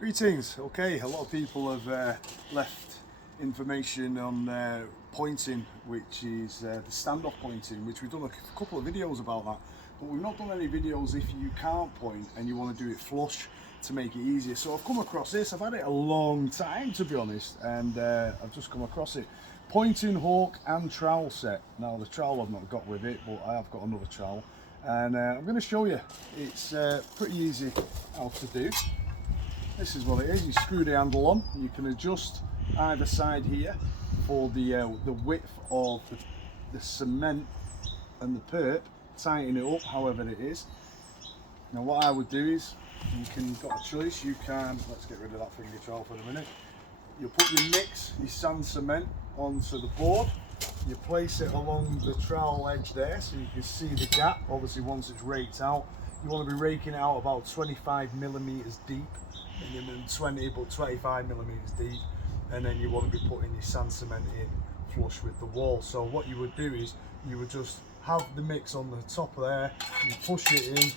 Greetings. Okay, a lot of people have left information on pointing, which is the standoff pointing, which we've done a couple of videos about that, but we've not done any videos if you can't point and you want to do it flush to make it easier. So I've come across this. I've had it a long time, to be honest, and I've just come across it. Pointing hook and trowel set. Now the trowel I've not got with it, but I have got another trowel, and I'm going to show you. It's pretty easy how to do. This is what it is. You screw the handle on. You can adjust either side here for the width of the cement and the perp. Tighten it up however it is. Now what I would do is, got a choice. You can, let's get rid of that finger trowel for a minute. You put your mix, your sand cement onto the board. You place it along the trowel edge there so you can see the gap. Obviously once it's raked out, you want to be raking it out about 25 millimeters deep, and then 25 millimeters deep, and then you want to be putting your sand cement in flush with the wall. So what you would do is you would just have the mix on the top of there, you push it in,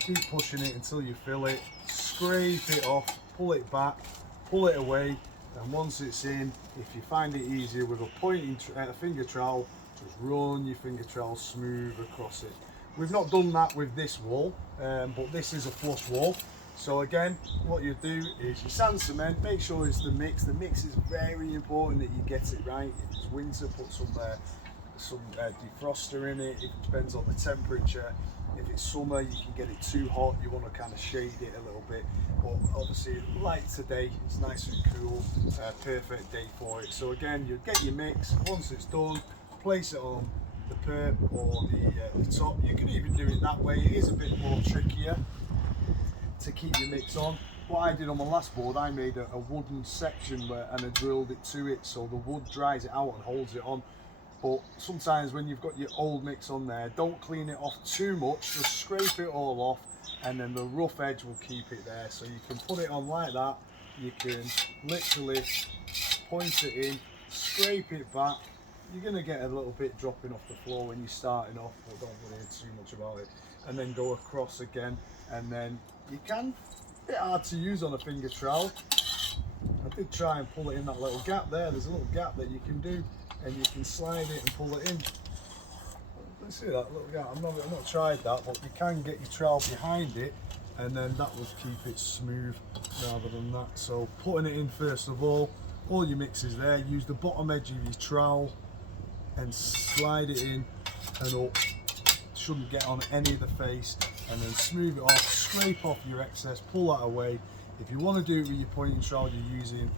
keep pushing it until you fill it, scrape it off, pull it back, pull it away, and once it's in, if you find it easier with a finger trowel, just run your finger trowel smooth across it. We've not done that with this wall, but this is a flush wall. So again, what you do is you sand cement, make sure it's the mix. The mix is very important that you get it right. If it's winter, put some defroster in it. It depends on the temperature. If it's summer, you can get it too hot. You want to kind of shade it a little bit. But obviously, like today, it's nice and cool. Perfect day for it. So again, you get your mix. Once it's done, place it on the perp or the top. You can even do it that way. It is a bit more trickier to keep your mix on. What I did on my last board, I made a wooden section and I drilled it to it so the wood dries it out and holds it on. But sometimes when you've got your old mix on there, don't clean it off too much, just scrape it all off, and then the rough edge will keep it there. So you can put it on like that. You can literally point it in, scrape it back. You're going to get a little bit dropping off the floor when you're starting off, but don't worry too much about it. And then go across again, and then you can, a bit hard to use on a finger trowel. I did try and pull it in that little gap there. There's a little gap that you can do, and you can slide it and pull it in. Let's see that little gap. I've not tried that, but you can get your trowel behind it, and then that will keep it smooth rather than that. So putting it in first of all your mix is there. Use the bottom edge of your trowel and slide it in and up. Shouldn't get on any of the face, and then smooth it off, scrape off your excess, pull that away. If you want to do it with your pointing trowel, you're using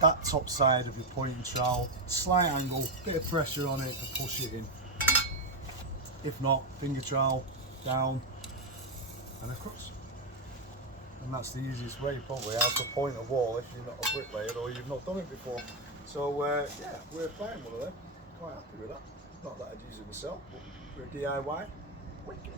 that top side of your pointing trowel, slight angle, bit of pressure on it to push it in. If not, finger trowel down and across. And that's the easiest way probably how to point a wall if you're not a bricklayer or you've not done it before. So yeah, we're applying one of them. Quite happy with that. Not that I'd use it myself, but for a DIY, wicked.